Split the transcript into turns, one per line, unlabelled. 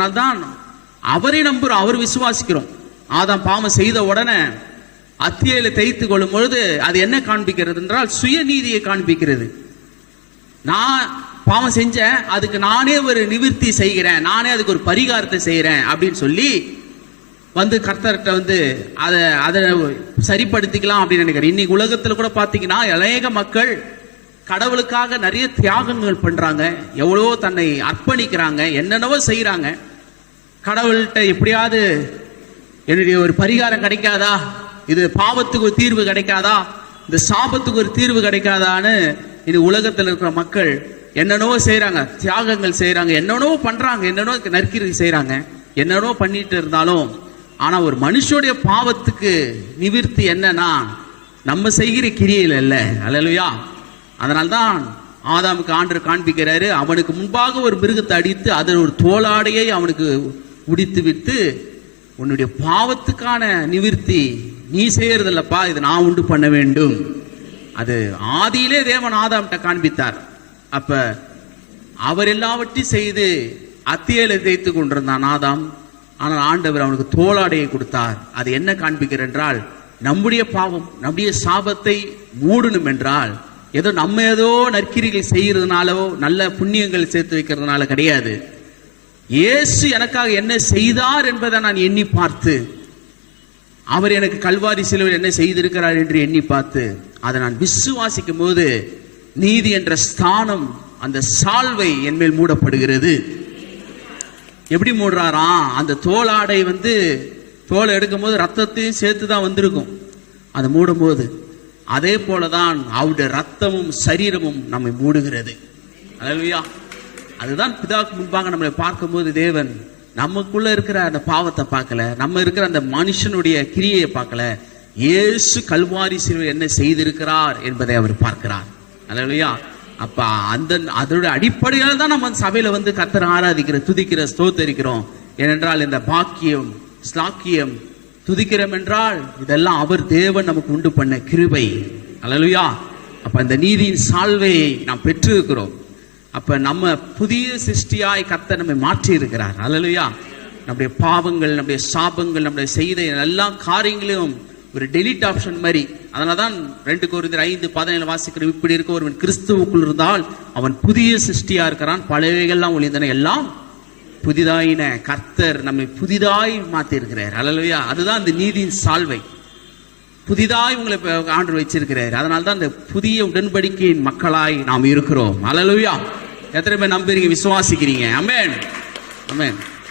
அதனால்தான் அவரை நம்புறோம் அவர் விசுவாசிக்கிறோம். ஆதாம் பாவம் செய்த உடனே அத்தியில தைத்து கொள்ளும் பொழுது அது என்ன காண்பிக்கிறது என்றால் சுயநீதியை காண்பிக்கிறது. நான் பாவம் செஞ்சேன் அதுக்கு நானே ஒரு நிவர்த்தி செய்கிறேன் நானே அதுக்கு ஒரு பரிகாரத்தை செய்கிறேன் அப்படின்னு சொல்லி வந்து கர்த்தர்கிட்ட வந்து அதை அதை சரிப்படுத்திக்கலாம் அப்படின்னு நினைக்கிறேன் இன்னைக்கு உலகத்தில் கூட பார்த்தீங்கன்னா அநேக மக்கள் கடவுளுக்காக நிறைய தியாகங்கள் பண்ணுறாங்க எவ்வளோ தன்னை அர்ப்பணிக்கிறாங்க என்னென்னவோ செய்கிறாங்க கடவுள்கிட்ட எப்படியாவது என்னுடைய ஒரு பரிகாரம் கிடைக்காதா? இது பாவத்துக்கு ஒரு தீர்வு கிடைக்காதா? இந்த சாபத்துக்கு ஒரு தீர்வு கிடைக்காதான்னு இது உலகத்தில் இருக்கிற மக்கள் என்னென்னவோ செய்கிறாங்க தியாகங்கள் செய்கிறாங்க என்னென்னவோ பண்ணுறாங்க என்னென்னோ நற்கிரி செய்கிறாங்க என்னென்னோ பண்ணிட்டு இருந்தாலும் ஆனால் ஒரு மனுஷனுடைய பாவத்துக்கு நிவிர்த்தி என்னன்னா நம்ம செய்கிற கிரியில் இல்லை. அல்லையா அதனால்தான் ஆதாமுக்கு ஆண்டர் காண்பிக்கிறாரு அவனுக்கு முன்பாக ஒரு மிருகத்தை அடித்து அதில் ஒரு தோளாடையை அவனுக்கு குடித்துவிட்டு உன்னுடைய பாவத்துக்கான நிவிர்த்தி நீ செய்யறதில்லப்பா இது நான் உண்டு பண்ண வேண்டும். அது ஆதியிலே தேவன் ஆதாம்கிட்ட காண்பித்தார். அப்ப அவர் எல்லாவற்றையும் செய்து அத்தியலை தேய்த்து கொண்டிருந்தான் ஆதாம். ஆனால் ஆண்டவர் அவனுக்கு தோளாடையை கொடுத்தார். அது என்ன காண்பிக்கிற என்றால் நம்முடைய பாவம் நம்முடைய சாபத்தை மூடணும் என்றால் ஏதோ நம்ம ஏதோ நற்கிரிகள் செய்யறதுனாலோ நல்ல புண்ணியங்கள் சேர்த்து வைக்கிறதுனால கிடையாது. இயேசு எனக்காக என்ன செய்தார் என்பதை நான் எண்ணி பார்த்து அவர் எனக்கு கல்வாரி சிலுவையில் என்ன செய்திருக்கிறார் என்று எண்ணி பார்த்து அதை நான் விசுவாசிக்கும் போது நீதி என்ற ஸ்தானம் அந்த சால்வை என் மேல் மூடப்படுகிறது. எப்படி மூடுறாராம் அந்த தோலாடை வந்து தோலை எடுக்கும் போது ரத்தத்தையும் சேர்த்து தான் வந்திருக்கும். அதை மூடும் போது அதே போலதான் அவருடைய ரத்தமும் சரீரமும் நம்மை மூடுகிறது. அல்லையா அதுதான் பிதாவுக்கு முன்பாக நம்மளை பார்க்கும்போது தேவன் நமக்குள்ள இருக்கிற அந்த பாவத்தை பார்க்கல நம்ம இருக்கிற அந்த மனுஷனுடைய கிரியையை பார்க்கல. இயேசு கல்வாரி சிறுவர் என்ன செய்திருக்கிறார் என்பதை அவர் பார்க்கிறார். அதுலையா அப்ப அந்த அதனுடைய அடிப்படையில தான் நம்ம சபையில வந்து கத்தர் ஆராதிக்கிற துதிக்கிற ஸ்தோத்தரிக்கிறோம். ஏனென்றால் இந்த பாக்கியம் ஸ்லாக்கியம் துதிக்கிறோம் என்றால் இதெல்லாம் அவர் தேவன் நமக்கு உண்டு பண்ண கிருபை. அல்லலுயா. அப்ப அந்த நீதியின் சால்வையை நாம் பெற்றிருக்கிறோம். அப்ப நம்ம புதிய சிருஷ்டியாய் கத்த நம்மை மாற்றி இருக்கிறார் அல்லலையா நம்முடைய பாவங்கள் நம்முடைய சாபங்கள் நம்முடைய செய்த எல்லா காரியங்களையும் ஒரு டெலிட் ஆப்ஷன் மாதிரி. அதனால தான் ரெண்டு கோரிந்தர் ஐந்து பதினேழு வாசிக்கிற இப்படி இருக்க ஒருவன் கிறிஸ்துவுக்குள் இருந்தால் அவன் புதிய சிருஷ்டியா இருக்கிறான். பழையவைகள்லாம் ஒளிந்தன. எல்லாம் புதிதாயின. கர்த்தர் நம்மை புதிதாய் மாத்தி இருக்கிறார் அல்லலுயா அதுதான் இந்த நீதியின் சால்வை. புதிதாய் உங்களை ஆண்டு வச்சிருக்கிறார். அதனால தான் இந்த புதிய உடன்படிக்கையின் மக்களாய் நாம் இருக்கிறோம். அலலுயா எத்தனை பேர் நம்புறீங்க? விசுவாசிக்கிறீங்க. அமேன் அமேன்